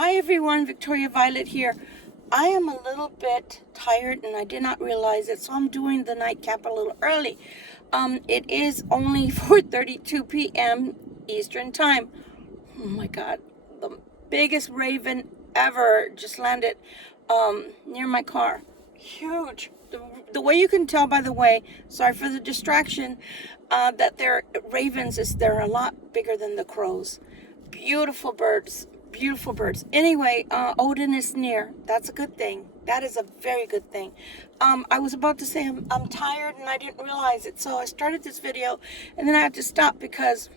Hi everyone, Victoria Violet here. I am a little bit tired and I did not realize it, so I'm doing the nightcap a little early. It is only 4:32 p.m. Eastern Time. Oh my God, the biggest raven ever just landed near my car. Huge. The way you can tell, by the way, sorry for the distraction, that they're ravens is they're a lot bigger than the crows. Beautiful birds. Beautiful birds. Anyway, Odin is near. That's a good thing. That is a very good thing. I was about to say I'm tired and I didn't realize it. So I started this video and then I had to stop because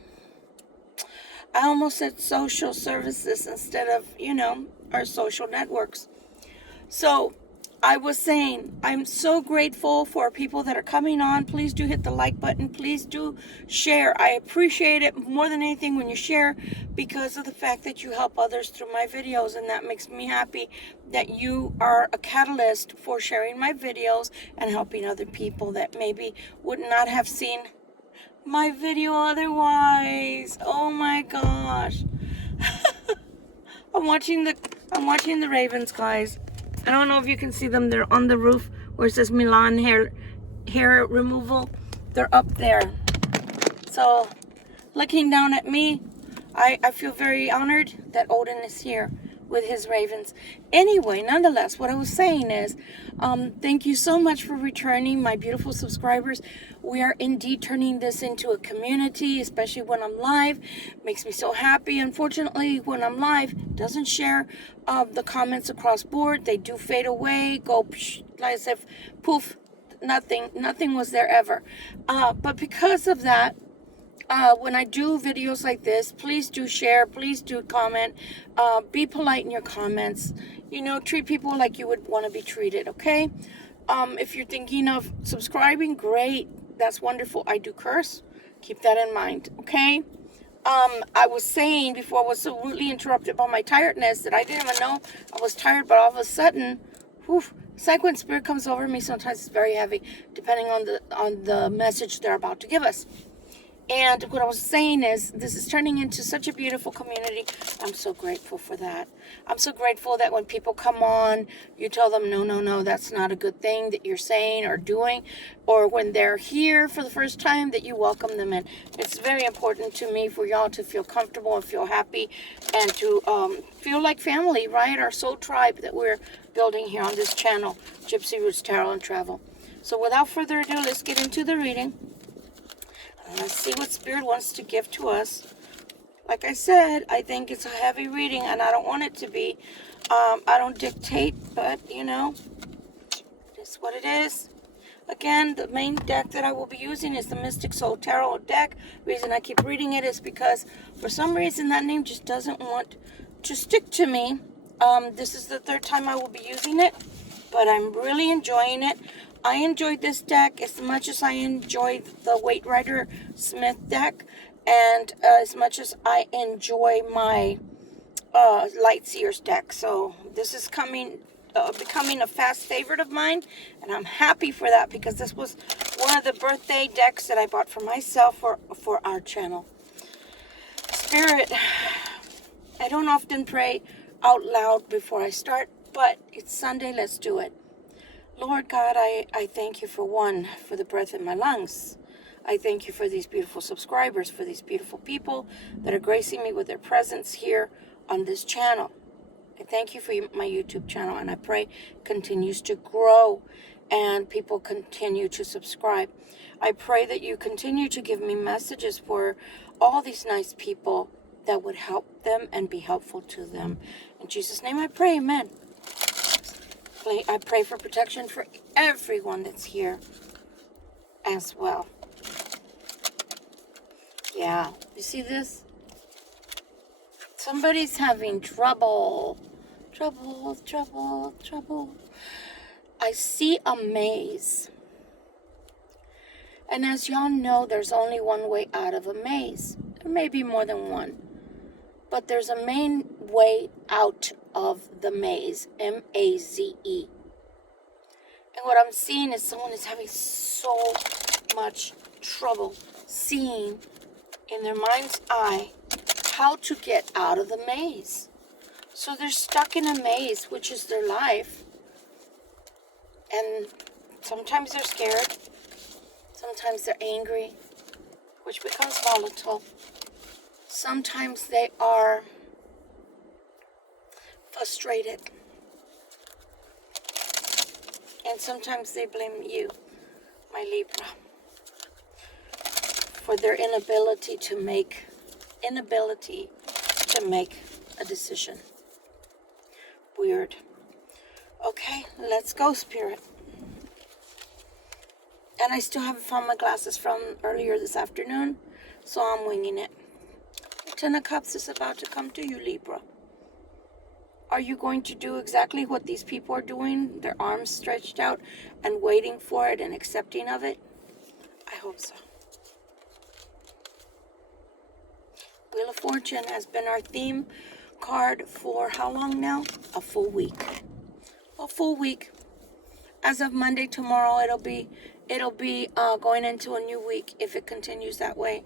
I almost said social services instead of, our social networks. So I was saying, I'm so grateful for people that are coming on. Please do hit the like button. Please do share. I appreciate it more than anything when you share because of the fact that you help others through my videos. And that makes me happy that you are a catalyst for sharing my videos and helping other people that maybe would not have seen my video otherwise. Oh my gosh. I'm watching the ravens, guys. I don't know if you can see them. They're on the roof where it says Milan hair removal. They're up there. So looking down at me, I feel very honored that Odin is here with his ravens. Anyway, nonetheless, what I was saying is, thank you so much for returning, my beautiful subscribers. We are indeed turning this into a community, especially when I'm live. Makes me so happy. Unfortunately, when I'm live, it doesn't share the comments across board. They do fade away, go like as if poof, nothing was there ever. But because of that, when I do videos like this, please do share, please do comment, be polite in your comments, treat people like you would want to be treated, okay? If you're thinking of subscribing, great, that's wonderful. I do curse, keep that in mind, okay? I was saying before I was so rudely interrupted by my tiredness that I didn't even know I was tired, but all of a sudden, whew, it's like when spirit comes over me, sometimes it's very heavy, depending on the message they're about to give us. And what I was saying is, this is turning into such a beautiful community. I'm so grateful for that. I'm so grateful that when people come on, you tell them, no, that's not a good thing that you're saying or doing. Or when they're here for the first time, that you welcome them in. It's very important to me for y'all to feel comfortable and feel happy and to feel like family, right? Our soul tribe that we're building here on this channel, Gypsy Roots Tarot and Travel. So without further ado, let's get into the reading. Let's see what Spirit wants to give to us. Like I said, I think it's a heavy reading, and I don't want it to be. I don't dictate, but, it's what it is. Again, the main deck that I will be using is the Mystic Soul Tarot deck. The reason I keep reading it is because, for some reason, that name just doesn't want to stick to me. This is the third time I will be using it, but I'm really enjoying it. I enjoyed this deck as much as I enjoyed the Weight Rider Smith deck, and as much as I enjoy my Light Seers deck. So this is becoming a fast favorite of mine, and I'm happy for that because this was one of the birthday decks that I bought for myself for our channel. Spirit, I don't often pray out loud before I start, but it's Sunday, let's do it. Lord God, I thank you for the breath in my lungs. I thank you for these beautiful subscribers, for these beautiful people that are gracing me with their presence here on this channel. I thank you for my YouTube channel, and I pray continues to grow and people continue to subscribe. I pray that you continue to give me messages for all these nice people that would help them and be helpful to them. In Jesus' name I pray, amen. I pray for protection for everyone that's here as well. Yeah, you see this? Somebody's having trouble. Trouble. I see a maze. And as y'all know, there's only one way out of a maze. There may be more than one. But there's a main way out of the maze, M-A-Z-E. And what I'm seeing is someone is having so much trouble seeing in their mind's eye how to get out of the maze. So they're stuck in a maze, which is their life. And sometimes they're scared. Sometimes they're angry, which becomes volatile. Sometimes they are frustrated. And sometimes they blame you, my Libra, for their inability to make a decision. Weird. Okay, let's go, Spirit. And I still haven't found my glasses from earlier this afternoon, so I'm winging it. Ten of Cups is about to come to you, Libra. Are you going to do exactly what these people are doing? Their arms stretched out and waiting for it and accepting of it? I hope so. Wheel of Fortune has been our theme card for how long now? A full week. A full week. As of Monday, tomorrow, it'll be going into a new week if it continues that way.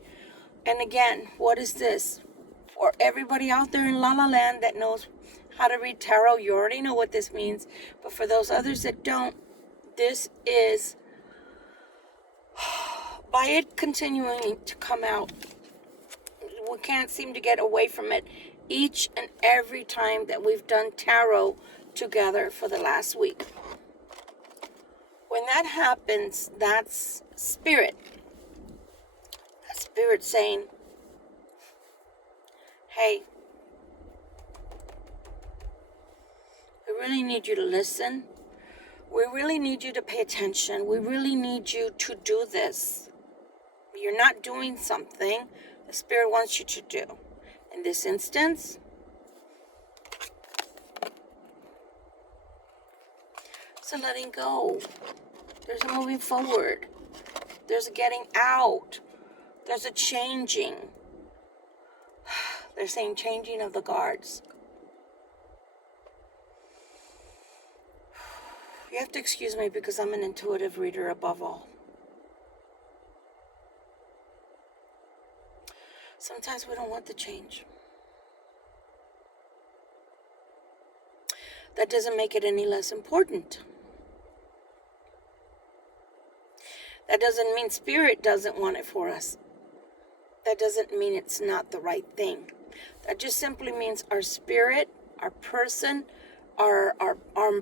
And again, what is this? For everybody out there in La La Land that knows how to read tarot, you already know what this means. But for those others that don't, this is, by it continuing to come out, we can't seem to get away from it each and every time that we've done tarot together for the last week. When that happens, that's spirit. That's spirit saying, hey, we really need you to listen. We really need you to pay attention. We really need you to do this. You're not doing something the Spirit wants you to do. In this instance, it's a letting go. There's a moving forward. There's a getting out. There's a changing. They're saying changing of the guards. You have to excuse me because I'm an intuitive reader above all. Sometimes we don't want the change. That doesn't make it any less important. That doesn't mean Spirit doesn't want it for us. That doesn't mean it's not the right thing. That just simply means our spirit, our person, our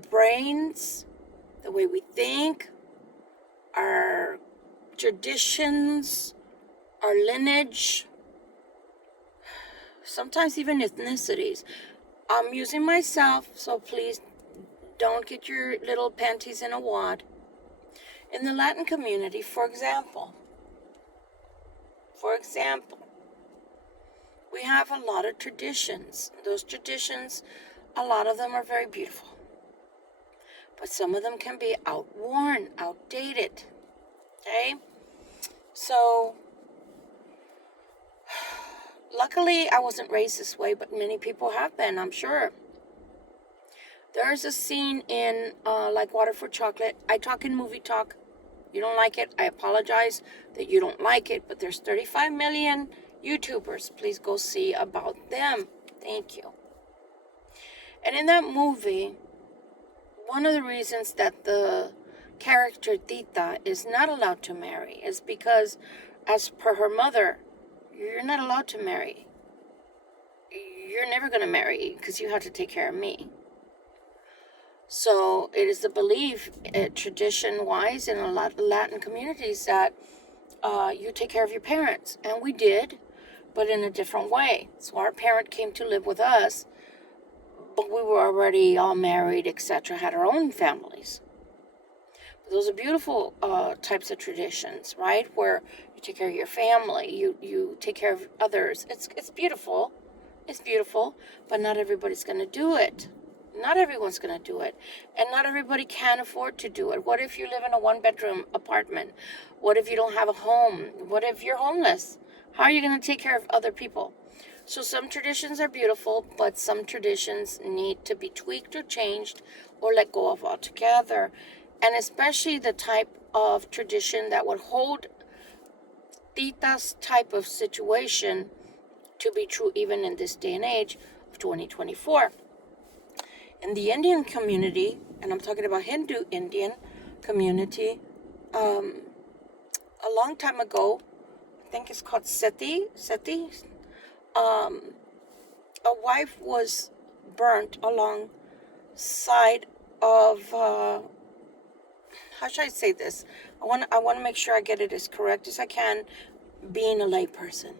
brains, the way we think, our traditions, our lineage, sometimes even ethnicities. I'm using myself, so please don't get your little panties in a wad. In the Latin community, for example, we have a lot of traditions. Those traditions, a lot of them are very beautiful. But some of them can be outworn, outdated. Okay? So, luckily, I wasn't raised this way, but many people have been, I'm sure. There's a scene in Like Water for Chocolate. I talk in movie talk. You don't like it, I apologize that you don't like it, but there's 35 million YouTubers. Please go see about them. Thank you. And in that movie, one of the reasons that the character Tita is not allowed to marry is because, as per her mother, you're not allowed to marry. You're never going to marry because you have to take care of me. So it is the belief, tradition-wise, in a lot of Latin communities that you take care of your parents. And we did, but in a different way. So our parent came to live with us, but we were already all married, etc., had our own families. But those are beautiful types of traditions, right? Where you take care of your family, you take care of others. It's beautiful. It's beautiful, but not everybody's going to do it. Not everyone's going to do it. And not everybody can afford to do it. What if you live in a one-bedroom apartment? What if you don't have a home? What if you're homeless? How are you going to take care of other people? So some traditions are beautiful, but some traditions need to be tweaked or changed or let go of altogether. And especially the type of tradition that would hold Tita's type of situation to be true even in this day and age of 2024. In the Indian community, and I'm talking about Hindu Indian community, a long time ago, I think it's called Seti, um, a wife was burnt alongside of, how should I say this? I want to make sure I get it as correct as I can, being a layperson.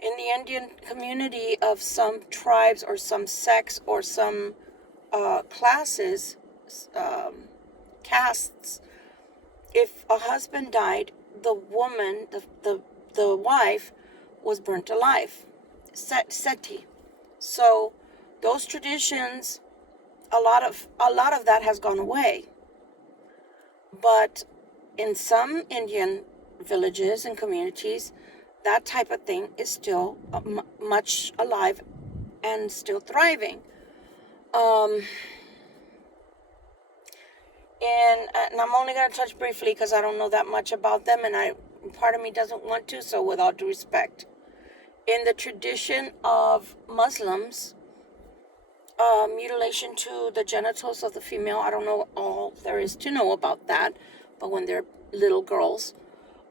In the Indian community of some tribes or some sects or some classes, castes, if a husband died, the woman, the wife, was burnt alive. Seti. So those traditions, a lot of that has gone away. But in some Indian villages and communities, that type of thing is still much alive and still thriving. And I'm only going to touch briefly because I don't know that much about them, and part of me doesn't want to, so with all due respect. In the tradition of Muslims, mutilation to the genitals of the female, I don't know all there is to know about that, but when they're little girls,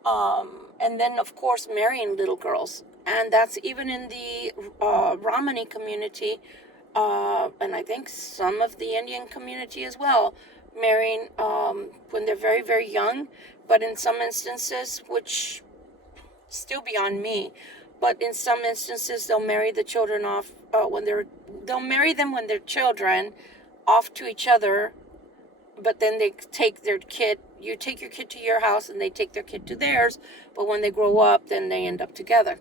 and then of course marrying little girls, and that's even in the Ramani community, and I think some of the Indian community as well, marrying when they're very, very young, but in some instances, which still beyond me, but in some instances they'll marry the children off they'll marry them when they're children off to each other, but then they take their kid, you take your kid to your house and they take their kid to theirs, but when they grow up then they end up together.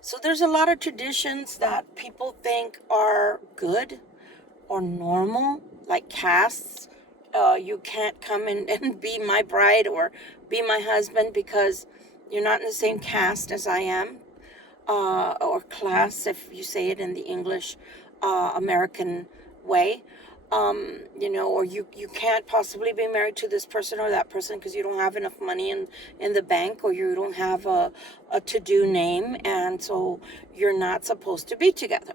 So there's a lot of traditions that people think are good or normal, like castes. You can't come in and be my bride or be my husband because you're not in the same caste as I am, or class, if you say it in the English American way. Or you can't possibly be married to this person or that person because you don't have enough money in the bank, or you don't have a to-do name, and so you're not supposed to be together.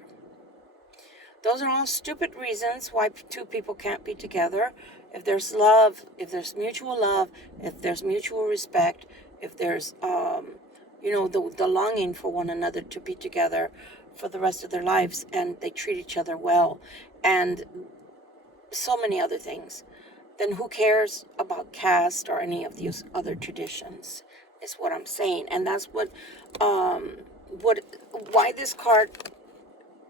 Those are all stupid reasons why two people can't be together. If there's love, if there's mutual love, if there's mutual respect, if there's, the longing for one another to be together for the rest of their lives, and they treat each other well, and so many other things, then who cares about caste or any of these other traditions, is what I'm saying. And that's why this card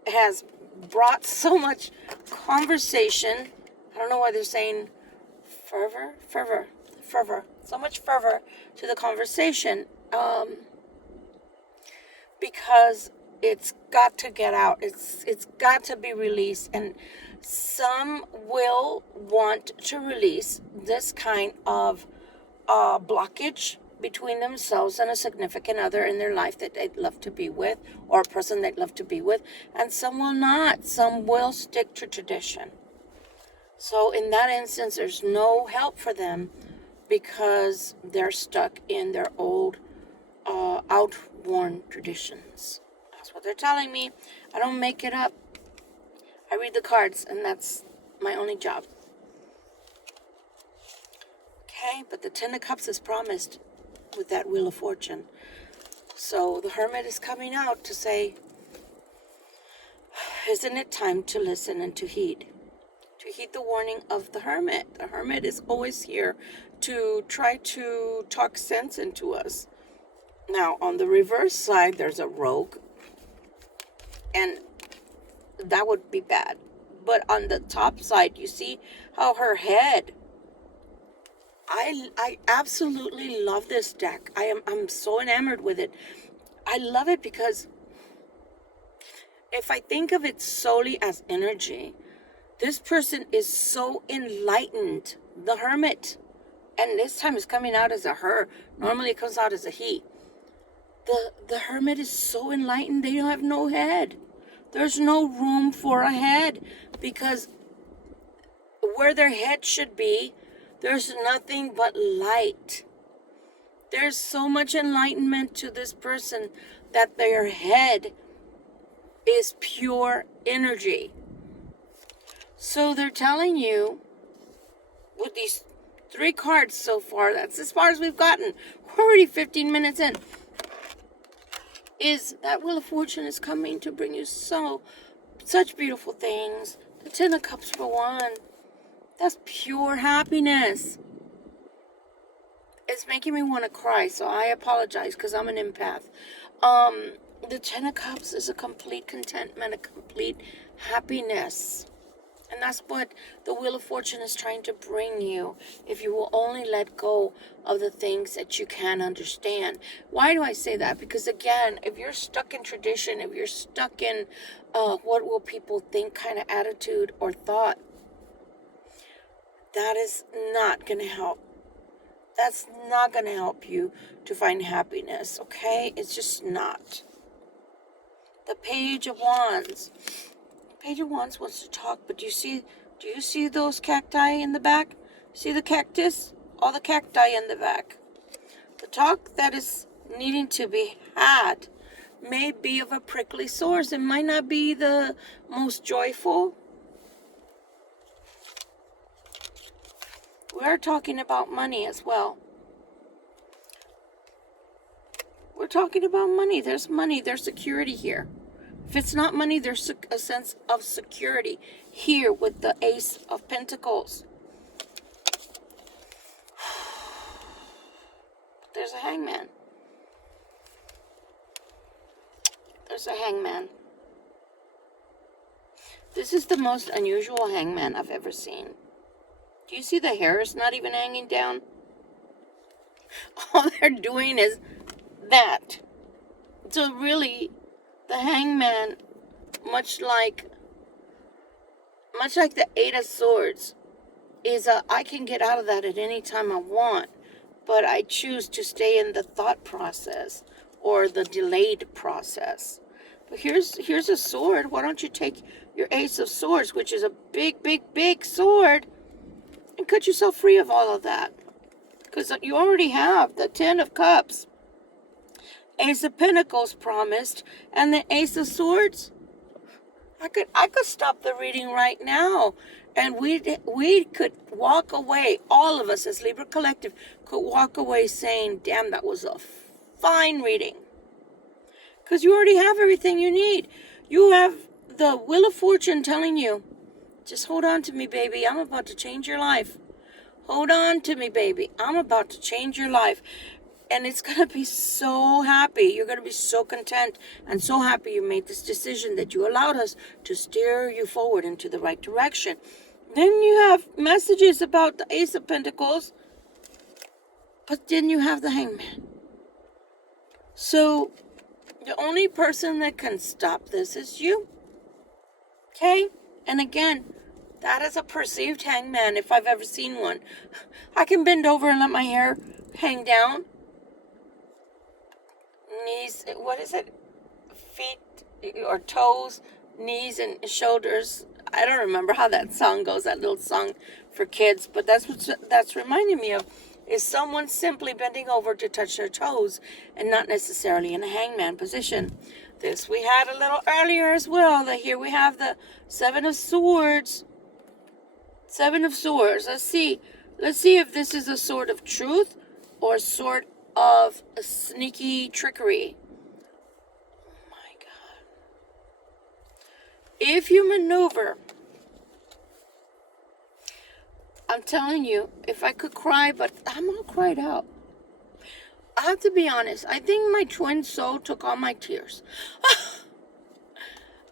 has brought so much conversation. I don't know why they're saying fervor, so much fervor to the conversation, because it's got to get out. It's got to be released, and some will want to release this kind of blockage between themselves and a significant other in their life that they'd love to be with, or a person they'd love to be with, and some will not. Some will stick to tradition. So in that instance, there's no help for them because they're stuck in their old outworn traditions. That's what they're telling me. I don't make it up. I read the cards, and that's my only job. Okay, but the Ten of Cups is promised with that Wheel of Fortune. So the Hermit is coming out to say, isn't it time to listen and to heed? To heed the warning of the Hermit. The Hermit is always here to try to talk sense into us. Now, on the reverse side, there's a Rogue, and that would be bad. But on the top side, you see how her head, I absolutely love this deck. I'm so enamored with it. I love it because if I think of it solely as energy, this person is so enlightened, the Hermit. And this time it's coming out as a her. Normally it comes out as a he. The Hermit is so enlightened, they have no head. There's no room for a head, because where their head should be, there's nothing but light. There's so much enlightenment to this person that their head is pure energy. So they're telling you with these 3 cards so far, that's as far as we've gotten. We're already 15 minutes in. Is that Wheel of Fortune is coming to bring you such beautiful things. The 10 of Cups for one. That's pure happiness. It's making me want to cry, so I apologize because I'm an empath. The 10 of Cups is a complete contentment, a complete happiness. And that's what the Wheel of Fortune is trying to bring you, if you will only let go of the things that you can understand. Why do I say that? Because again, if you're stuck in tradition, if you're stuck in what will people think kind of attitude or thought, that is not going to help. That's not going to help you to find happiness, okay? It's just not. The Page of Wands. Page of Wands wants to talk, but do you see those cacti in the back? See the cactus? All the cacti in the back. The talk that is needing to be had may be of a prickly source. It might not be the most joyful. We're talking about money as well. We're talking about money. There's money. There's security here. If it's not money, there's a sense of security here with the Ace of Pentacles. There's a hangman. There's a hangman. This is the most unusual hangman I've ever seen. Do you see the hair is not even hanging down? All they're doing is that. So really, the hangman, much like the Eight of Swords, is I can get out of that at any time I want, but I choose to stay in the thought process or the delayed process. But here's a sword. Why don't you take your Ace of Swords, which is a big, big, big sword, and cut yourself free of all of that? Because you already have the 10 of Cups, Ace of Pentacles promised, and the Ace of Swords. I could stop the reading right now, and we could walk away. All of us as Libra Collective could walk away saying, "Damn, that was a fine reading." Because you already have everything you need. You have the Wheel of Fortune telling you, "Just hold on to me, baby. I'm about to change your life. Hold on to me, baby. I'm about to change your life." And it's going to be so happy. You're going to be so content and so happy you made this decision, that you allowed us to steer you forward into the right direction. Then you have messages about the Ace of Pentacles, but then you have the Hangman. So the only person that can stop this is you. Okay? And again, that is a perceived hangman if I've ever seen one. I can bend over and let my hair hang down. Knees, what is it? Feet or toes, knees and shoulders. I don't remember how that song goes, that little song for kids, but that's reminding me of, is someone simply bending over to touch their toes and not necessarily in a hangman position. This we had a little earlier as well. That here we have the Seven of Swords. Seven of Swords. Let's see if this is a sword of truth or a sword of a sneaky trickery. Oh my God. If you maneuver, I'm telling you, if I could cry, but I'm all cried out. I have to be honest. I think my twin soul took all my tears.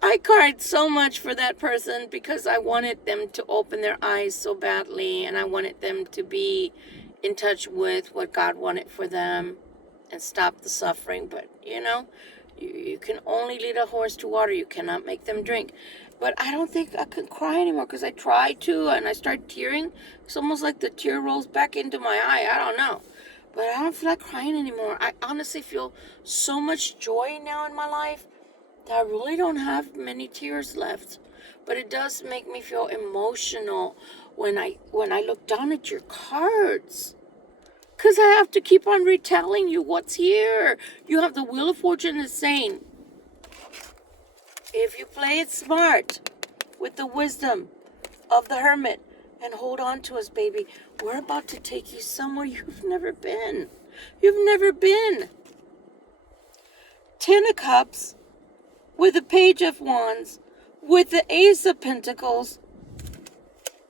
I cried so much for that person because I wanted them to open their eyes so badly, and I wanted them to be in touch with what God wanted for them and stop the suffering. But, you can only lead a horse to water. You cannot make them drink. But I don't think I can cry anymore because I tried to, and I started tearing. It's almost like the tear rolls back into my eye. I don't know. But I don't feel like crying anymore. I honestly feel so much joy now in my life that I really don't have many tears left. But it does make me feel emotional when I look down at your cards. Because I have to keep on retelling you what's here. You have the Wheel of Fortune that's saying, if you play it smart with the wisdom of the Hermit. And hold on to us, baby. We're about to take you somewhere you've never been. You've never been. Ten of Cups with the Page of Wands, with the Ace of Pentacles.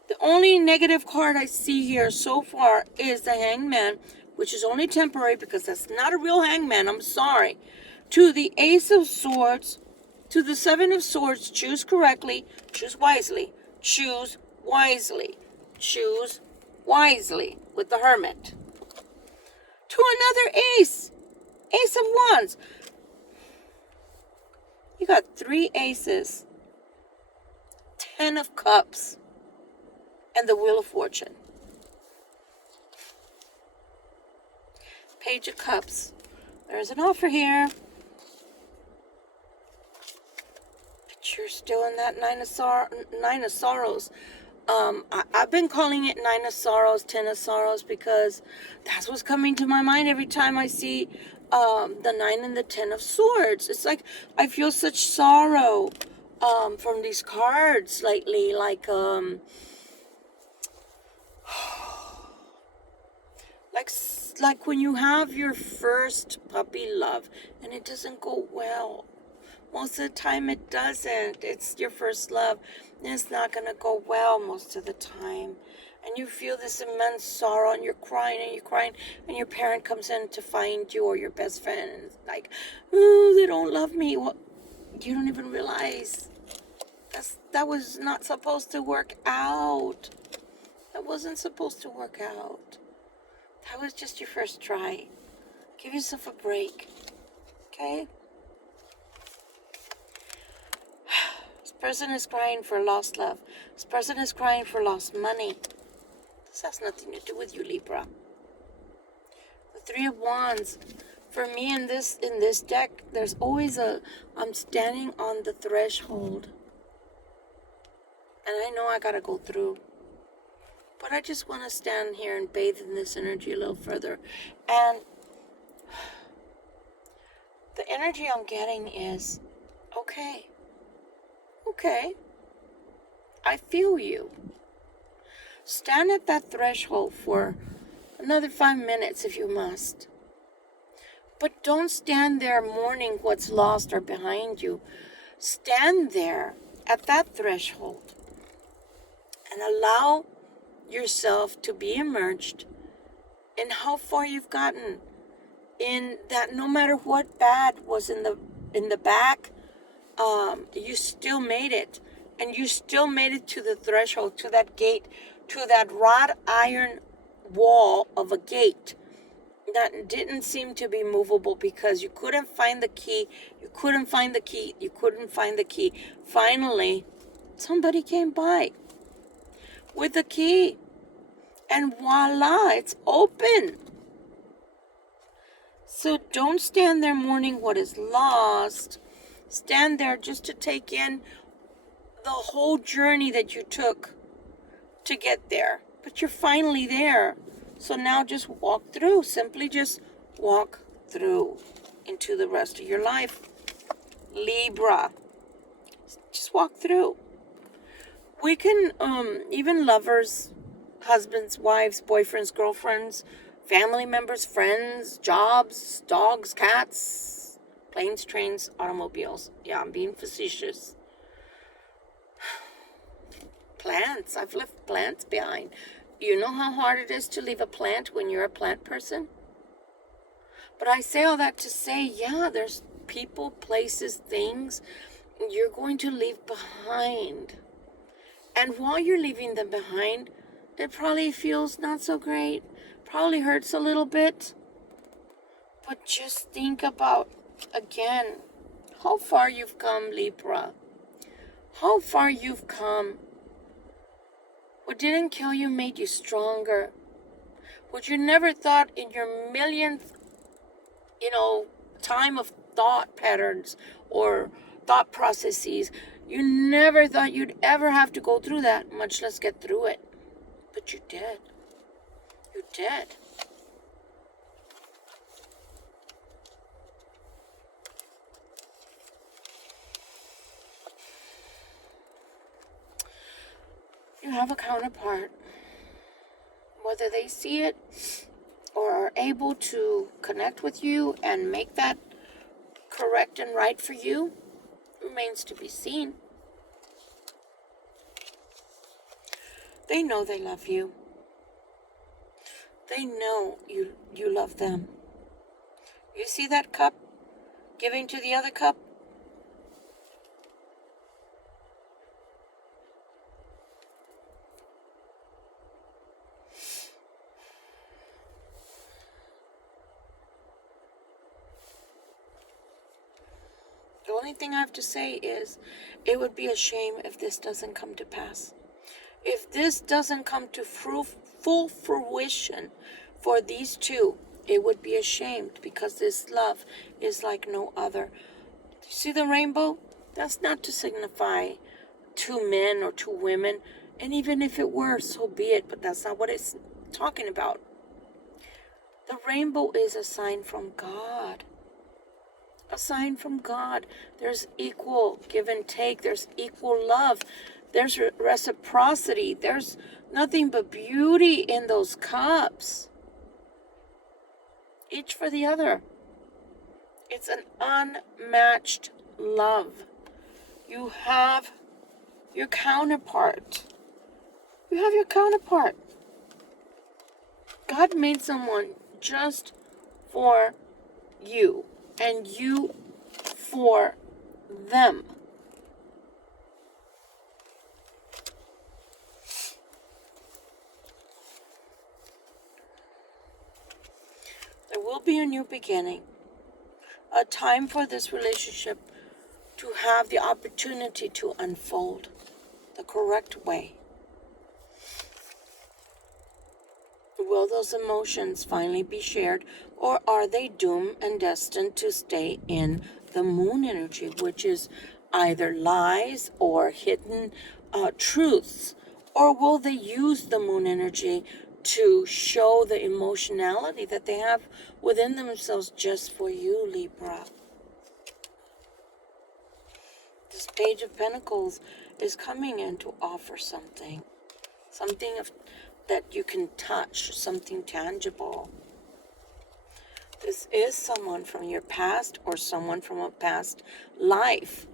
The only negative card I see here so far is the Hangman, which is only temporary because that's not a real hangman. I'm sorry. To the Ace of Swords, to the Seven of Swords, choose correctly, choose wisely, choose wisely, choose wisely with the Hermit. To another Ace, Ace of Wands. You got three aces, 10 of Cups, and the Wheel of Fortune. Page of Cups. There's an offer here. But you're still in that Nine of Sorrows. I've been calling it Nine of Sorrows, 10 of Sorrows, because that's what's coming to my mind every time I see the 9 and the 10 of Swords. It's like I feel such sorrow from these cards lately. Like when you have your first puppy love and it doesn't go well. Most of the time it doesn't. It's your first love and it's not going to go well most of the time. And you feel this immense sorrow and you're crying and your parent comes in to find you or your best friend and it's like, oh, they don't love me. Well, you don't even realize that was not supposed to work out. That wasn't supposed to work out. That was just your first try. Give yourself a break. Okay? This person is crying for lost love. This person is crying for lost money. This has nothing to do with you, Libra. The Three of Wands. For me in this deck, there's always I'm standing on the threshold. And I know I gotta go through. But I just want to stand here and bathe in this energy a little further. And the energy I'm getting is, okay, I feel you. Stand at that threshold for another 5 minutes if you must. But don't stand there mourning what's lost or behind you. Stand there at that threshold and allow yourself to be immersed in how far you've gotten, in that no matter what bad was in the back, you still made it, and you still made it to the threshold, to that gate, to that wrought iron wall of a gate that didn't seem to be movable because you couldn't find the key. Finally, somebody came by with the key, and voila, it's open. So don't stand there mourning what is lost. Stand there just to take in the whole journey that you took to get there. But you're finally there. So now just walk through. Simply just walk through into the rest of your life. Libra. Just walk through. We can, even lovers, husbands, wives, boyfriends, girlfriends, family members, friends, jobs, dogs, cats, planes, trains, automobiles. Yeah, I'm being facetious. Plants. I've left plants behind. You know how hard it is to leave a plant when you're a plant person? But I say all that to say, yeah, there's people, places, things you're going to leave behind. And while you're leaving them behind, it probably feels not so great, probably hurts a little bit. But just think about, again, how far you've come, Libra. How far you've come. What didn't kill you made you stronger. What you never thought in your millionth, time of thought patterns or thought processes, you never thought you'd ever have to go through that, much less get through it. But you did. You did. You have a counterpart. Whether they see it or are able to connect with you and make that correct and right for you remains to be seen. They know they love you. They know you love them. You see that cup giving to the other cup? The only thing I have to say is it would be a shame if this doesn't come to pass. If this doesn't come to full fruition for these two, it would be a shame, because this love is like no other. You see the rainbow? That's not to signify two men or two women. And even if it were, so be it. But that's not what it's talking about. The rainbow is a sign from God. A sign from God. There's equal give and take. There's equal love. There's reciprocity. There's nothing but beauty in those cups. Each for the other. It's an unmatched love. You have your counterpart. You have your counterpart. God made someone just for you, and you for them. There will be a new beginning, a time for this relationship to have the opportunity to unfold the correct way. Will those emotions finally be shared, or are they doomed and destined to stay in the moon energy, which is either lies or hidden truths? Or will they use the moon energy to show the emotionality that they have within themselves just for you, Libra? This Page of Pentacles is coming in to offer something that you can touch, something tangible. This is someone from your past or someone from a past life.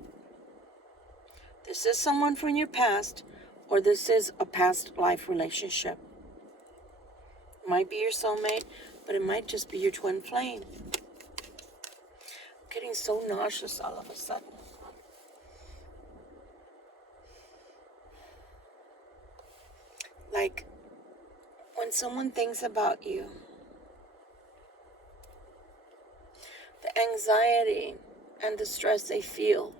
This is someone from your past, or this is a past life relationship. It might be your soulmate, but it might just be your twin flame. I'm getting so nauseous all of a sudden. Like when someone thinks about you, the anxiety and the stress they feel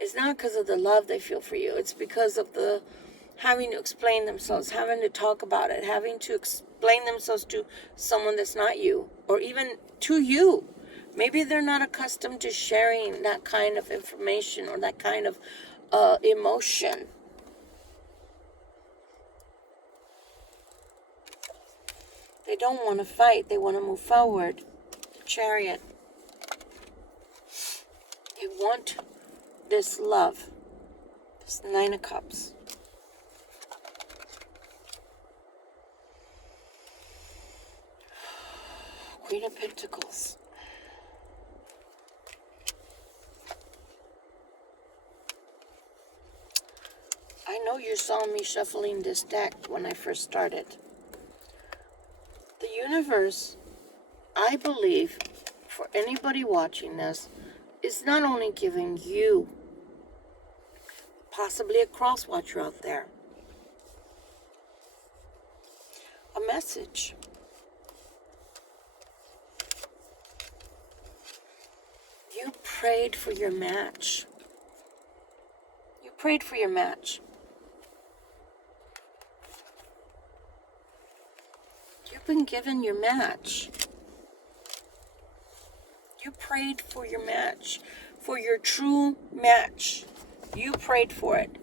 is not because of the love they feel for you. It's because of the having to explain themselves, having to talk about it, having to explain themselves to someone that's not you, or even to you. Maybe they're not accustomed to sharing that kind of information or that kind of emotion. They don't want to fight. They want to move forward. The Chariot. They want this love. This Nine of Cups. Queen of Pentacles. I know you saw me shuffling this deck when I first started. The universe, I believe, for anybody watching this, is not only giving you, possibly a cross watcher out there, a message. You prayed for your match. You prayed for your match. You've been given your match. You prayed for your match, for your true match. You prayed for it.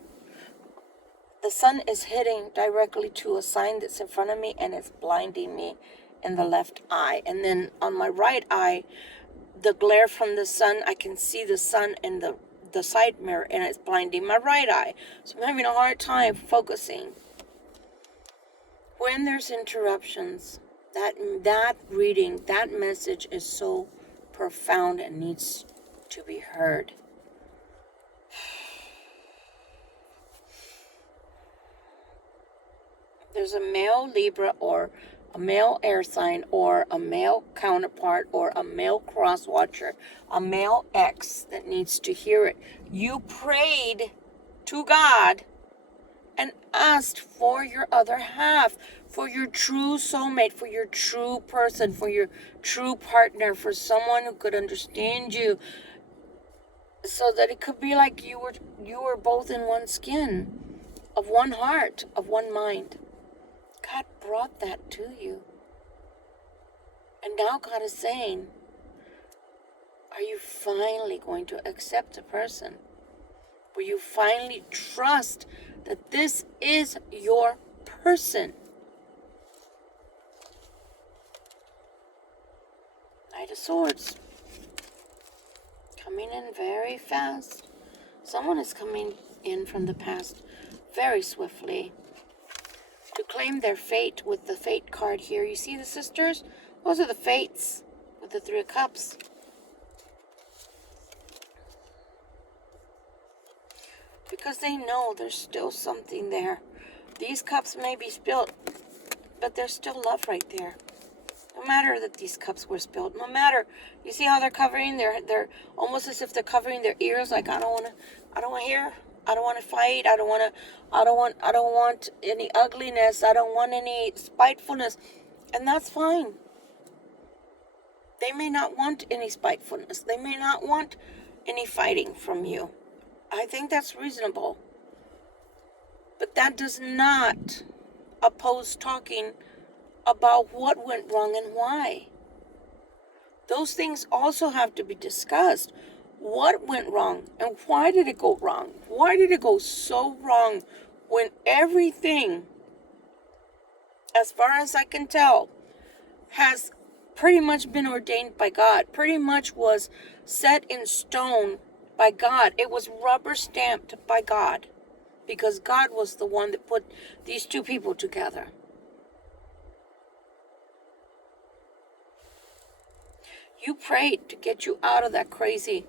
The sun is hitting directly to a sign that's in front of me, and it's blinding me in the left eye. And then on my right eye, the glare from the sun, I can see the sun and the the side mirror, and it's blinding my right eye. So I'm having a hard time focusing. When there's interruptions, that reading, that message is so profound and needs to be heard. There's a male Libra or a male air sign or a male counterpart or a male cross watcher, a male X that needs to hear it. You prayed to God and asked for your other half, for your true soulmate, for your true person, for your true partner, for someone who could understand you, so that it could be like you were both in one skin, of one heart, of one mind. God brought that to you. And now God is saying, are you finally going to accept a person? Will you finally trust that this is your person? Knight of Swords. Coming in very fast. Someone is coming in from the past very swiftly to claim their fate with the fate card here. You see the sisters? Those are the fates with the Three of Cups. Because they know there's still something there. These cups may be spilled, but there's still love right there. No matter that these cups were spilled, no matter, you see how they're covering, they're almost as if they're covering their ears, like I don't want to hear, I don't want to fight, I don't want any ugliness, I don't want any spitefulness, and that's fine. They may not want any spitefulness, they may not want any fighting from you. I think that's reasonable. But that does not oppose talking about what went wrong and why. Those things also have to be discussed. What went wrong and why did it go wrong? Why did it go so wrong when everything, as far as I can tell, has pretty much been ordained by God, pretty much was set in stone by God. It was rubber stamped by God because God was the one that put these two people together. You prayed to get you out of that crazy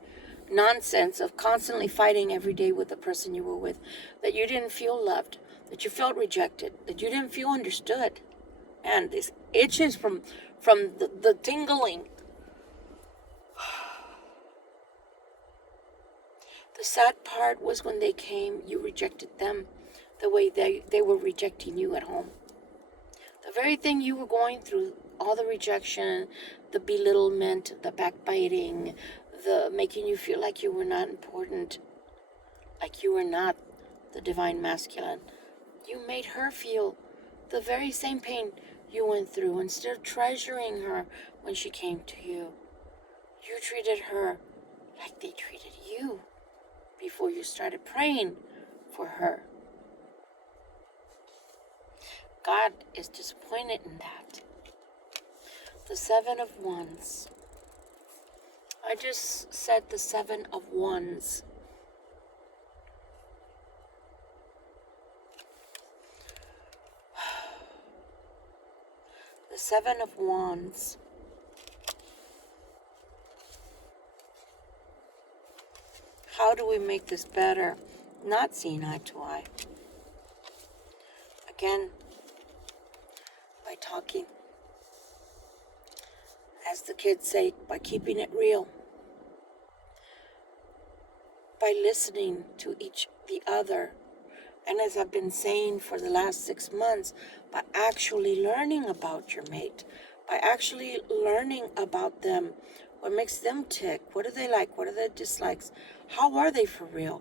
nonsense of constantly fighting every day with the person you were with, that you didn't feel loved, that you felt rejected, that you didn't feel understood. And this itches from the tingling. The sad part was when they came, you rejected them the way they were rejecting you at home. The very thing you were going through, all the rejection, the belittlement, the backbiting, the making you feel like you were not important, like you were not the divine masculine. You made her feel the very same pain you went through. Instead of treasuring her when she came to you, you treated her like they treated you before you started praying for her. God is disappointed in that. The Seven of Wands. I just said the Seven of Wands. The Seven of Wands. How do we make this better? Not seeing eye to eye. Again, by talking. As the kids say, by keeping it real. By listening to the other. And as I've been saying for the last 6 months, by actually learning about your mate. By actually learning about them. What makes them tick? What do they like? What are their dislikes? How are they for real?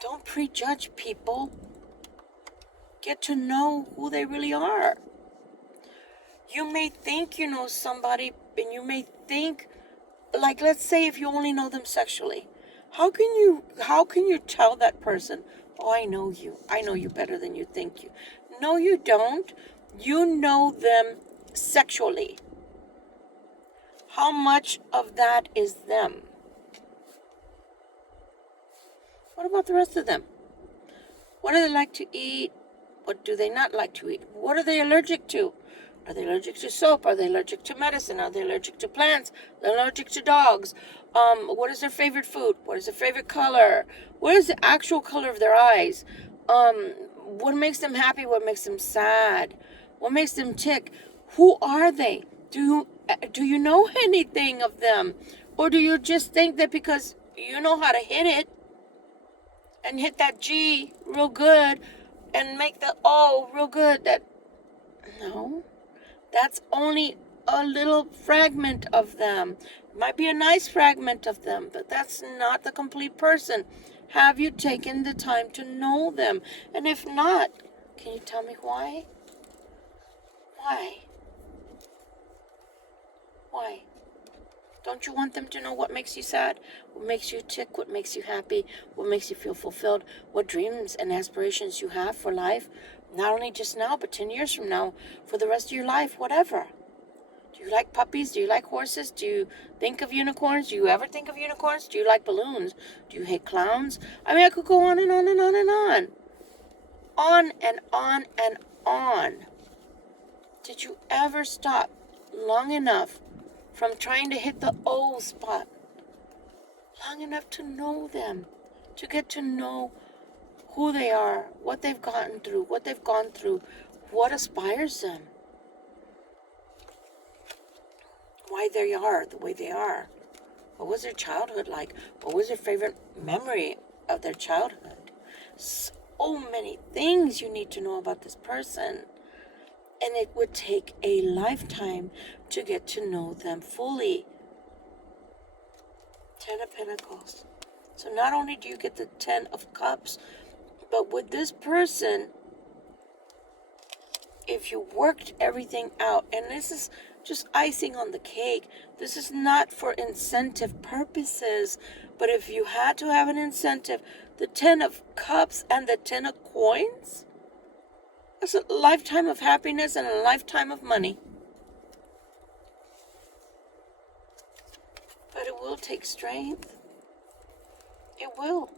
Don't prejudge people. Get to know who they really are. You may think you know somebody, and you may think, like, let's say if you only know them sexually. How can you tell that person, oh, I know you better than you think you. No, you don't. You know them sexually. How much of that is them? What about the rest of them? What do they like to eat? What do they not like to eat? What are they allergic to? Are they allergic to soap? Are they allergic to medicine? Are they allergic to plants? Are they allergic to dogs? What is their favorite food? What is their favorite color? What is the actual color of their eyes? What makes them happy? What makes them sad? What makes them tick? Who are they? Do you know anything of them? Or do you just think that because you know how to hit it and hit that G real good and make the O real good, that no, that's only a little fragment of them. It might be a nice fragment of them, but that's not the complete person. Have you taken the time to know them? And if not, can you tell me why? Why? Why? Don't you want them to know what makes you sad? What makes you tick? What makes you happy? What makes you feel fulfilled? What dreams and aspirations you have for life? Not only just now, but 10 years from now, for the rest of your life, whatever. Do you like puppies? Do you like horses? Do you think of unicorns? Do you ever think of unicorns? Do you like balloons? Do you hate clowns? I mean, I could go on and on and on and on. On and on and on. Did you ever stop long enough from trying to hit the O spot? Long enough to know them, to get to know who they are, what they've gotten through, what they've gone through, what inspires them, why they are the way they are. What was their childhood like? What was their favorite memory of their childhood? So many things you need to know about this person. And it would take a lifetime to get to know them fully. 10 of Pentacles. So not only do you get the 10 of Cups, but with this person, if you worked everything out, and this is just icing on the cake, this is not for incentive purposes, but if you had to have an incentive, the 10 of Cups and the 10 of Coins, that's a lifetime of happiness and a lifetime of money. But it will take strength. It will.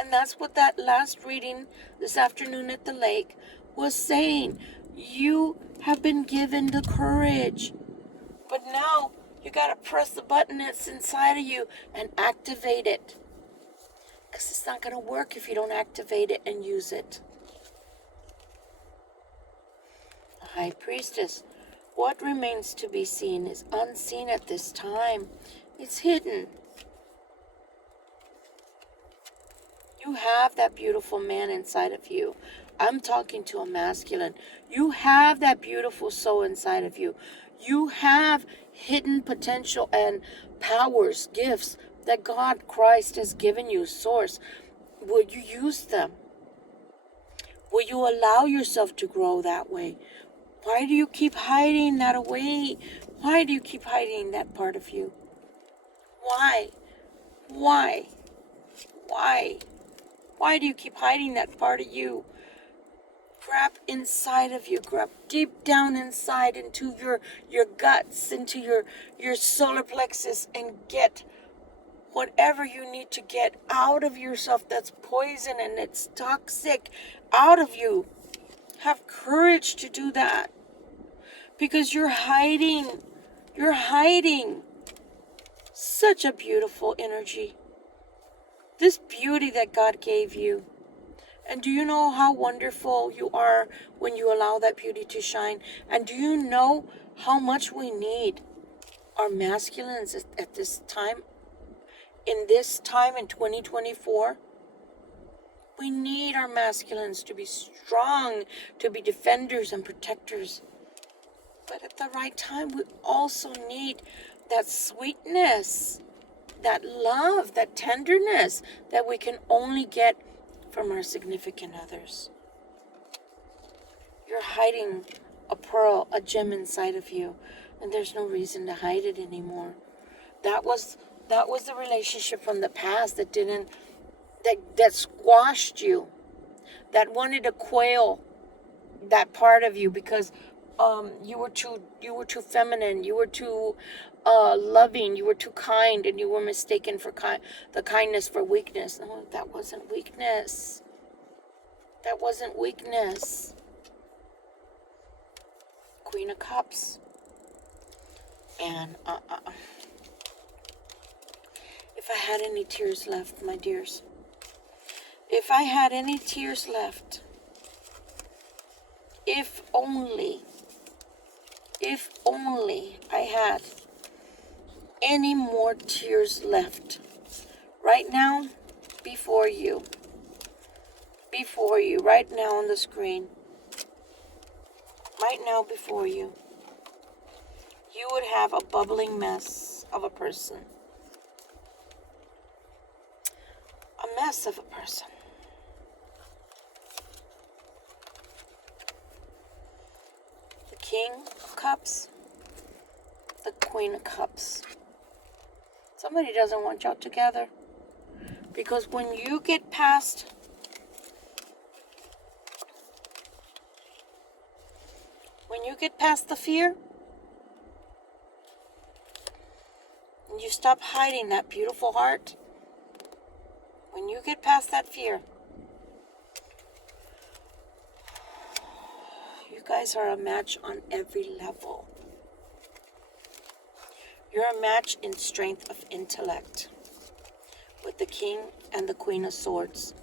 And that's what that last reading this afternoon at the lake was saying. You have been given the courage. But now you got to press the button that's inside of you and activate it. Because it's not going to work if you don't activate it and use it. High Priestess, what remains to be seen is unseen at this time. It's hidden. You have that beautiful man inside of you. I'm talking to a masculine. You have that beautiful soul inside of you. You have hidden potential and powers, gifts that God, Christ, has given you, source. Will you use them? Will you allow yourself to grow that way? Why do you keep hiding that away? Why do you keep hiding that part of you? Why? Why? Why? Why do you keep hiding that part of you? Grab inside of you. Grab deep down inside into your guts, into your solar plexus, and get whatever you need to get out of yourself that's poison and it's toxic out of you. Have courage to do that. Because you're hiding such a beautiful energy. This beauty that God gave you. And do you know how wonderful you are when you allow that beauty to shine? And do you know how much we need our masculines at this time? In this time in 2024? We need our masculines to be strong, to be defenders and protectors. But at the right time, we also need that sweetness, that love, that tenderness that we can only get from our significant others. You're hiding a pearl, a gem inside of you, and there's no reason to hide it anymore. That was the relationship from the past that squashed you, that wanted to quail that part of you because you were too feminine, you were too loving, you were too kind, and you were mistaken for the kindness for weakness. No, that wasn't weakness. That wasn't weakness. Queen of Cups. And if I had any tears left, my dears, if I had any tears left, if only I had any more tears left right now before you, right now on the screen, right now before you, you would have a bubbling mess of a person. A mess of a person. The King of Cups, the Queen of Cups. Somebody doesn't want y'all together. Because when you get past the fear, and you stop hiding that beautiful heart, when you get past that fear, you guys are a match on every level. You're a match in strength of intellect with the King and the Queen of Swords.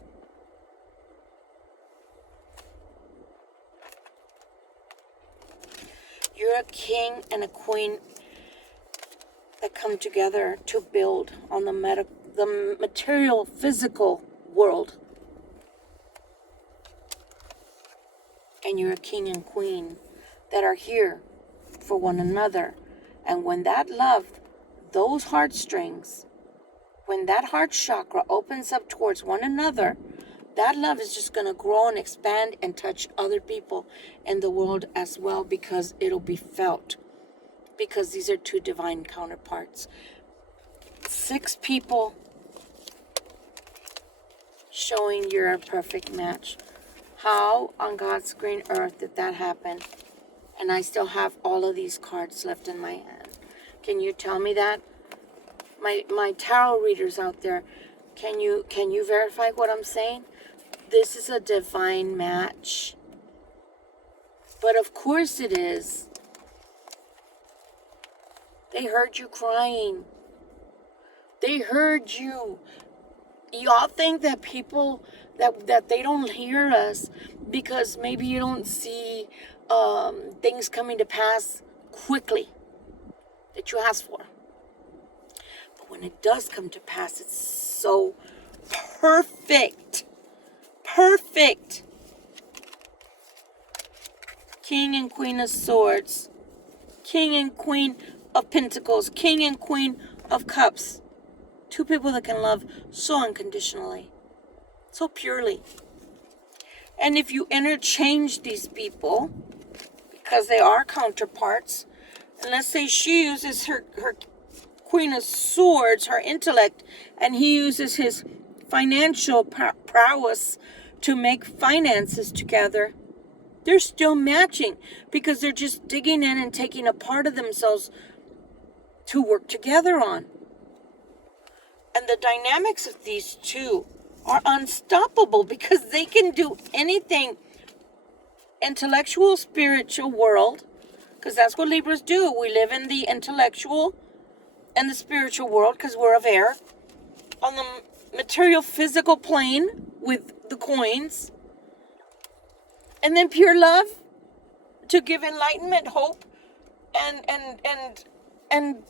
You're a king and a queen that come together to build on the material, physical world. And you're a king and queen that are here for one another. And when that love, those heartstrings, when that heart chakra opens up towards one another, that love is just going to grow and expand and touch other people in the world as well, because it'll be felt. Because these are two divine counterparts. 6 people showing you're a perfect match. How on God's green earth did that happen? And I still have all of these cards left in my hand. Can you tell me that? My tarot readers out there, can you verify what I'm saying? This is a divine match. But of course it is. They heard you crying. They heard you. Y'all think that people, that they don't hear us because maybe you don't see things coming to pass quickly that you ask for. But when it does come to pass, it's so perfect. Perfect. King and Queen of Swords. King and Queen of Pentacles. King and Queen of Cups. 2 people that can love so unconditionally. So purely. And if you interchange these people, because they are counterparts, and let's say she uses her Queen of Swords, her intellect, and he uses his financial prowess to make finances together, they're still matching, because they're just digging in and taking a part of themselves to work together on. And the dynamics of these two are unstoppable, because they can do anything. Intellectual, spiritual world, because that's what Libras do. We live in the intellectual and the spiritual world because we're of air. On the material, physical plane with the coins. And then pure love to give enlightenment, hope, and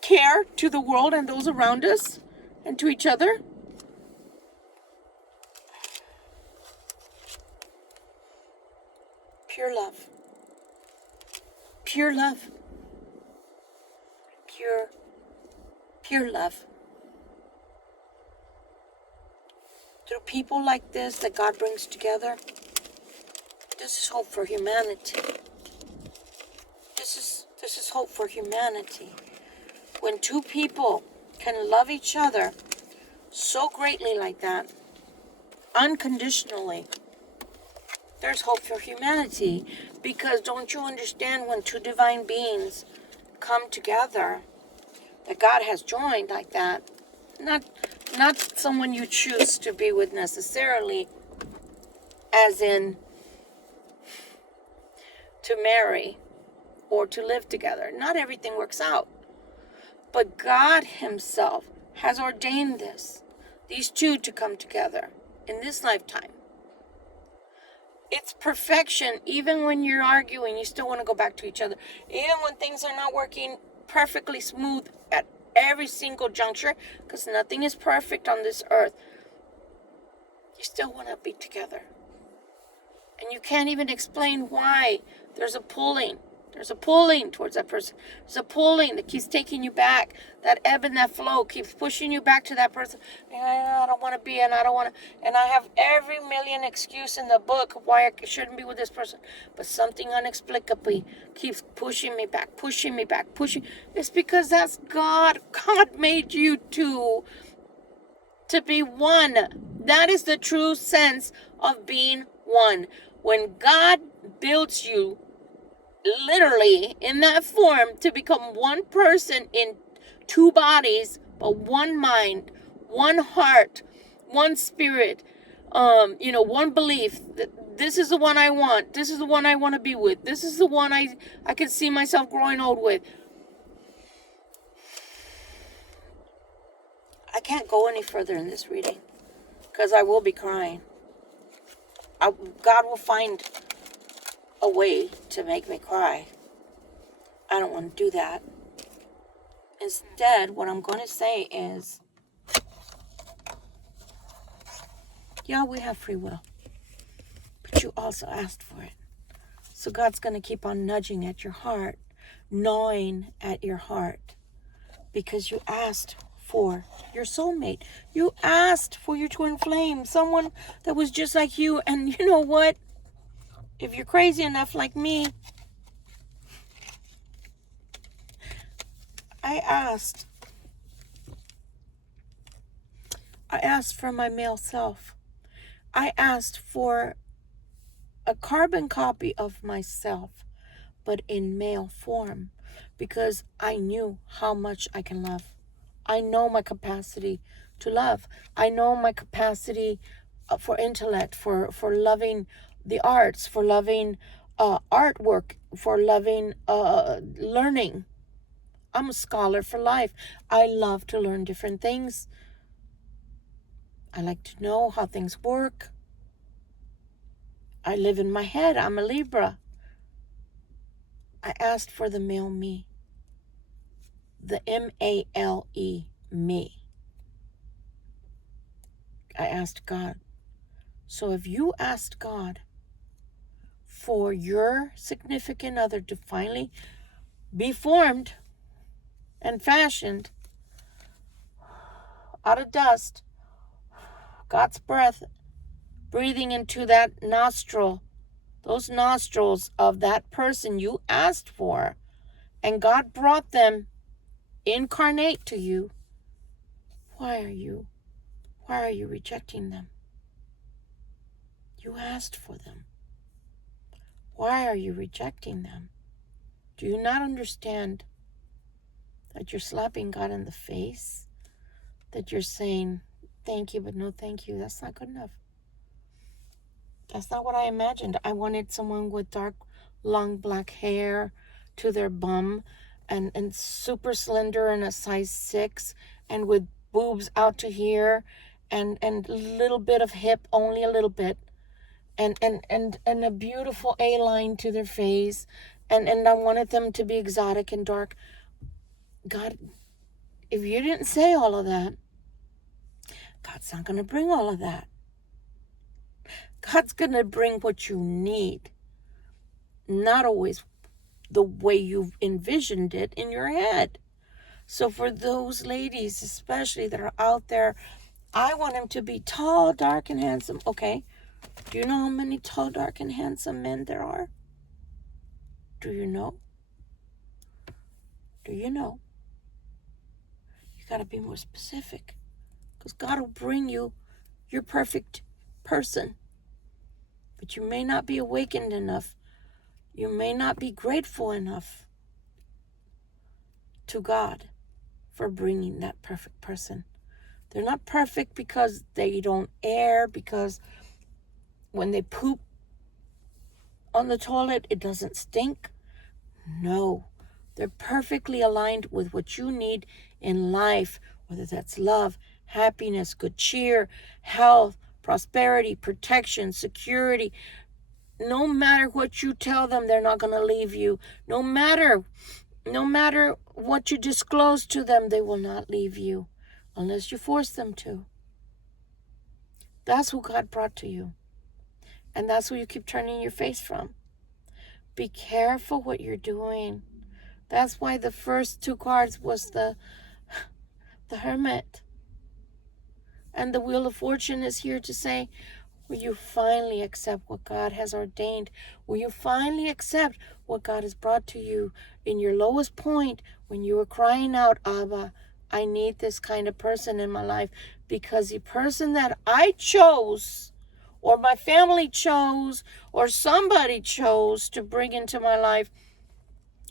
care to the world and those around us and to each other. Pure love. Pure love. Pure love. Through people like this that God brings together, this is hope for humanity. This is hope for humanity. When 2 people can love each other so greatly like that, unconditionally, there's hope for humanity. Because don't you understand, when two divine beings come together, that God has joined like that, not someone you choose to be with necessarily, as in to marry or to live together. Not everything works out. But God himself has ordained these two to come together in this lifetime. It's perfection. Even when you're arguing, you still want to go back to each other. Even when things are not working perfectly smooth at every single juncture, because nothing is perfect on this earth, you still want to be together. And you can't even explain why. There's a pulling. There's a pulling towards that person. There's a pulling that keeps taking you back. That ebb and that flow keeps pushing you back to that person. I don't want to be, and I don't want to. And I have every million excuse in the book why I shouldn't be with this person. But something inexplicably keeps pushing me back, pushing me back, pushing. It's because that's God. God made you two to be one. That is the true sense of being one. When God builds you literally in that form to become one person in two bodies, but one mind, one heart, one spirit, one belief that this is the one I want. This is the one I want to be with. This is the one I can see myself growing old with. I can't go any further in this reading because I will be crying. God will find a way to make me cry. I don't want to do that. Instead, what I'm going to say is, yeah, we have free will, but you also asked for it. So God's going to keep on nudging at your heart, gnawing at your heart, because you asked for your soulmate. You asked for your twin flame, someone that was just like you. And you know what? If you're crazy enough like me, I asked for my male self. I asked for a carbon copy of myself, but in male form, because I knew how much I can love. I know my capacity to love. I know my capacity for intellect, for loving the arts, for loving artwork, for loving learning. I'm a scholar for life. I love to learn different things. I like to know how things work. I live in my head. I'm a Libra. I asked for the male me. The M-A-L-E, me. I asked God. So if you asked God for your significant other to finally be formed and fashioned out of dust, God's breath breathing into that nostril, those nostrils of that person you asked for, and God brought them incarnate to you, why are you rejecting them? You asked for them. Why are you rejecting them? Do you not understand that you're slapping God in the face? That you're saying, thank you, but no thank you. That's not good enough. That's not what I imagined. I wanted someone with dark, long black hair to their bum and super slender and a size 6 and with boobs out to here and a little bit of hip, only a little bit, and a beautiful A-line to their face, and I wanted them to be exotic and dark. God, if you didn't say all of that, God's not going to bring all of that. God's going to bring what you need, not always the way you've envisioned it in your head. So for those ladies, especially that are out there, I want him to be tall, dark, and handsome. Okay, do you know how many tall, dark, and handsome men there are? Do you know? Do you know? You got to be more specific, because God will bring you your perfect person. But you may not be awakened enough. You may not be grateful enough to God for bringing that perfect person. They're not perfect because they don't err, because when they poop on the toilet, it doesn't stink. No, they're perfectly aligned with what you need in life, whether that's love, happiness, good cheer, health, prosperity, protection, security. No matter what you tell them, they're not going to leave you. No matter what you disclose to them, they will not leave you unless you force them to. That's who God brought to you. And that's who you keep turning your face from. Be careful what you're doing. That's why the first two cards was the Hermit. And the Wheel of Fortune is here to say, will you finally accept what God has ordained? Will you finally accept what God has brought to you in your lowest point when you were crying out, Abba, I need this kind of person in my life, because the person that I chose, or my family chose, or somebody chose to bring into my life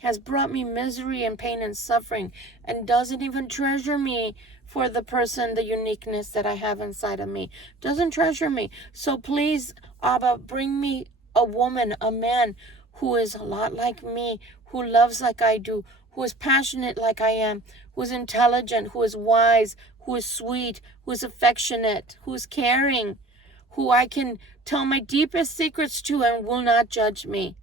has brought me misery and pain and suffering, and doesn't even treasure me for the person, the uniqueness that I have inside of me. Doesn't treasure me. So please, Abba, bring me a woman, a man who is a lot like me, who loves like I do, who is passionate like I am, who is intelligent, who is wise, who is sweet, who is affectionate, who is caring, who I can tell my deepest secrets to and will not judge me.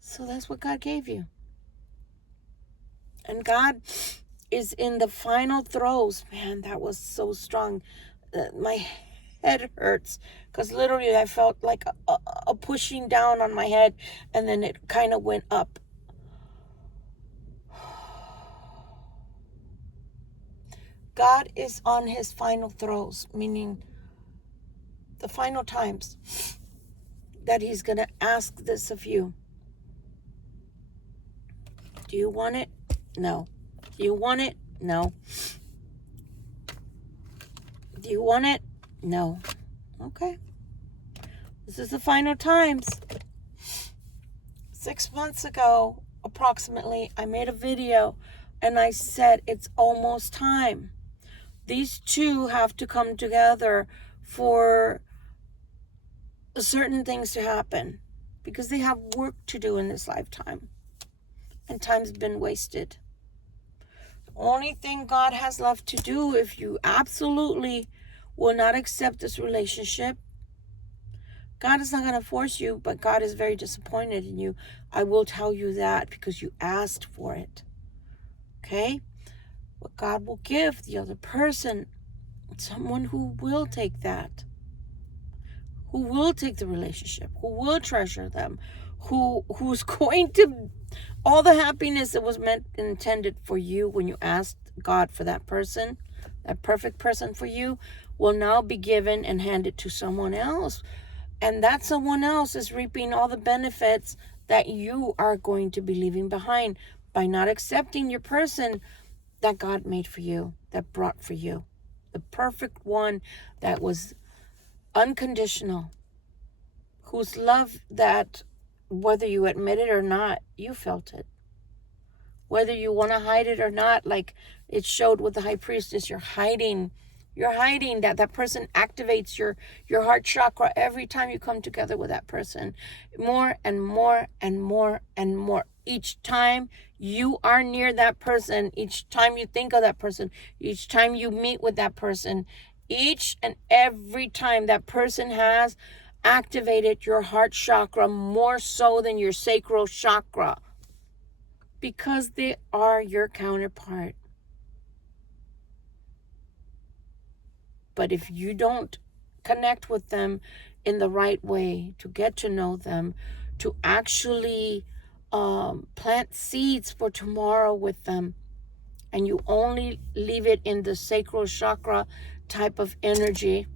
So that's what God gave you. And God is in the final throes. Man, that was so strong. My head hurts because literally I felt like a pushing down on my head, and then it kind of went up. God is on his final throes, meaning the final times that he's going to ask this of you. Do you want it? No. Do you want it? No. Do you want it? No. Okay. This is the final times. 6 months ago, approximately, I made a video and I said it's almost time. These two have to come together for certain things to happen, because they have work to do in this lifetime. And time's been wasted. The only thing God has left to do, if you absolutely will not accept this relationship, God is not going to force you, but God is very disappointed in you. I will tell you that because you asked for it. Okay? But God will give the other person someone who will take that, who will take the relationship, who will treasure them, who's going to, all the happiness that was meant and intended for you when you asked God for that person, that perfect person for you, will now be given and handed to someone else. And that someone else is reaping all the benefits that you are going to be leaving behind by not accepting your person that God made for you, that brought for you. The perfect one that was unconditional, whose love that, whether you admit it or not, you felt it. Whether you want to hide it or not, like it showed with the high priestess, you're hiding that person activates your heart chakra every time you come together with that person. More and more and more and more. Each time you are near that person, each time you think of that person, each time you meet with that person, each and every time that person has activated your heart chakra more so than your sacral chakra, because they are your counterpart. But if you don't connect with them in the right way, to get to know them, to actually plant seeds for tomorrow with them, and you only leave it in the sacral chakra type of energy,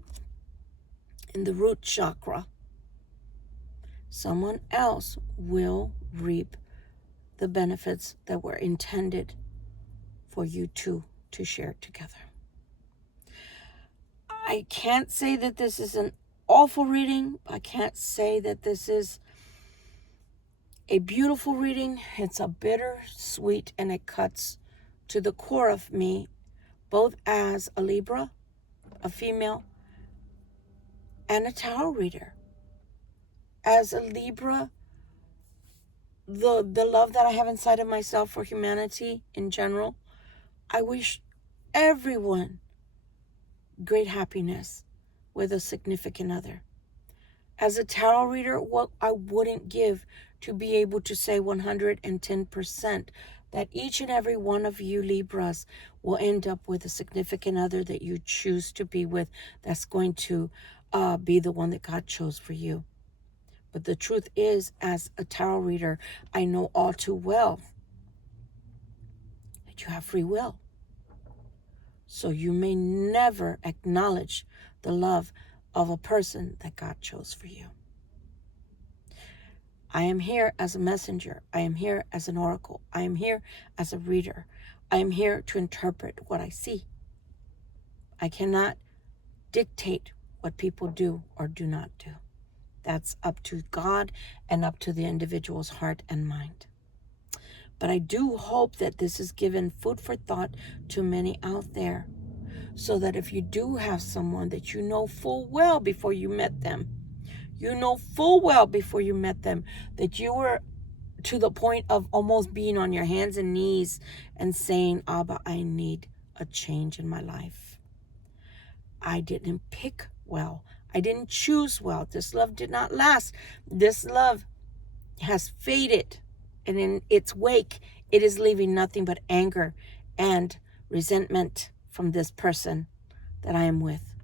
in the root chakra, someone else will reap the benefits that were intended for you two to share together. I can't say that this is an awful reading. I can't say that this is a beautiful reading. It's a bittersweet, and it cuts to the core of me, both as a Libra, a female, and a tarot reader. As a Libra, the love that I have inside of myself for humanity in general, I wish everyone great happiness with a significant other. As a tarot reader, what I wouldn't give to be able to say 110% that each and every one of you Libras will end up with a significant other that you choose to be with, that's going to be the one that God chose for you. But the truth is, as a tarot reader, I know all too well that you have free will. So you may never acknowledge the love of a person that God chose for you. I am here as a messenger. I am here as an oracle. I am here as a reader. I am here to interpret what I see. I cannot dictate what people do or do not do. That's up to God and up to the individual's heart and mind. But I do hope that this has given food for thought to many out there, so that if you do have someone that you know full well before you met them, that you were to the point of almost being on your hands and knees and saying, Abba, I need a change in my life. I didn't pick well. I didn't choose well. This love did not last. This love has faded, and in its wake, it is leaving nothing but anger and resentment from this person that I am with.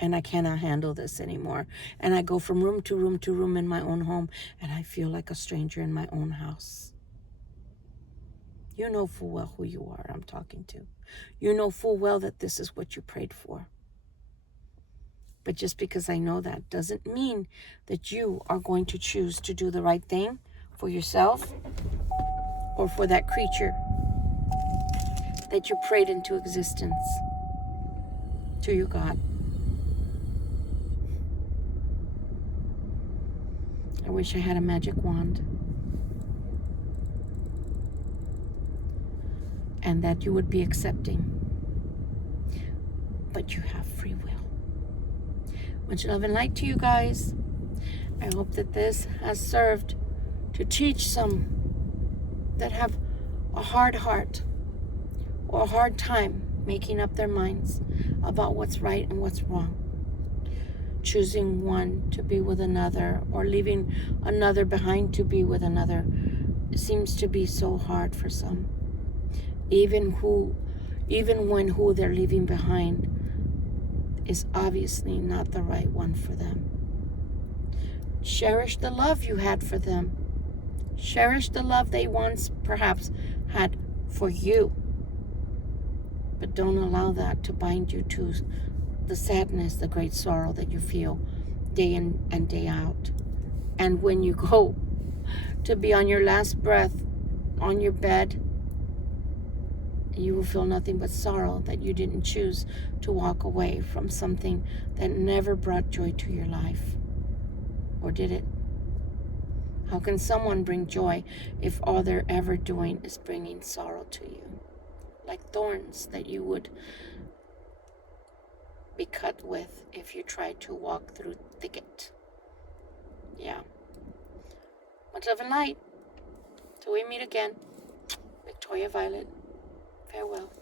And I cannot handle this anymore. And I go from room to room to room in my own home, and I feel like a stranger in my own house. You know full well who you are I'm talking to. You know full well that this is what you prayed for. But just because I know that doesn't mean that you are going to choose to do the right thing for yourself or for that creature that you prayed into existence to your God. I wish I had a magic wand and that you would be accepting. But you have free will. Much love and light to you guys. I hope that this has served to teach some that have a hard heart or a hard time making up their minds about what's right and what's wrong. Choosing one to be with another or leaving another behind to be with another seems to be so hard for some. Even when who they're leaving behind is obviously not the right one for them. Cherish the love you had for them. Cherish the love they once perhaps had for you. But don't allow that to bind you to the sadness, the great sorrow that you feel day in and day out. And when you go to be on your last breath on your bed, you will feel nothing but sorrow that you didn't choose to walk away from something that never brought joy to your life. Or did it? How can someone bring joy if all they're ever doing is bringing sorrow to you? Like thorns that you would be cut with if you tried to walk through thicket. Yeah. Much love and light. Till we meet again. Victoria Violet. Farewell.